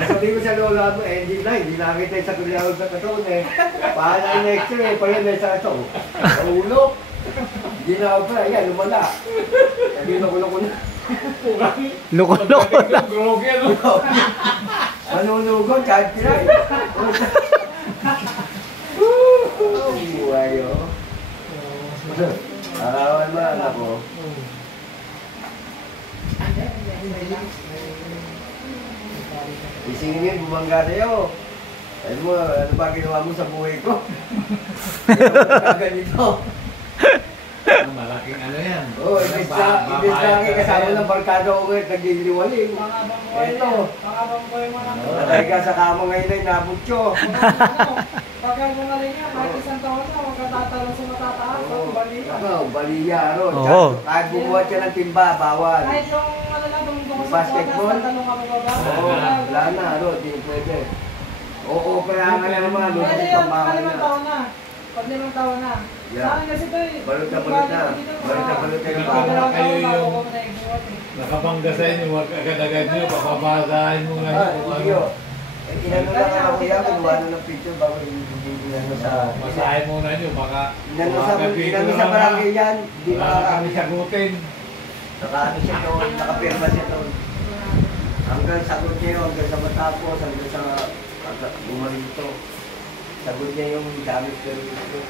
Sabi ko sa lola mo, hindi nakita yung sa kulyawag sa katawan eh. Paano yung x-ray, pala may sa ito. Sa ulo. Hindi na ako pa, yan, lumala. Sabi loko-loko na. Loko-loko na. Manunugot, kahit pinay. Buhay o. Arawan mo, anak ko. Isingin, bumangga tayo. Ano mo, ano ba ginawa mo sa buhay ko? Ganito. Malaking ano yan. Oo, ibig lang kasama ng barkada ko ngayon, nagdiliwaling. Ito. Patay ka sa kama ngayon ay nabutyo. Pagka gumaling nga, kahit isang taon na, huwag ka tatalong sa matataas. Baliya. Baliya, ron. Oo. Kahit bumuhat ka ng timba, bawal. Kahit yung ano lang, tumutong sa Basketball? tatalong ka mababa. Oo, wala na, ron. Hindi pwede. Oo, kaya nga naman. Pwede yun, pag 5 taon na. Pag 5 taon na. Sa akin kasi ito eh. Balot na balot na. Balot na balot na yung bawal. Kayo yung nakabangga sa inyo, wag agad-agad nyo, papabasahin mo nga kung ano. Inano lang ako kuya, kinuha na ng picture bago inano sa... Masahin muna nyo, baka Inano sa barangay yan, hindi kami makakami. sagutin. Nakaano siya doon, nakapirma siya doon. Hanggang sagot niya yun, hanggang sa matapos, hanggang sa bumalik ito. Sagot niya yung gamit ko rin ito.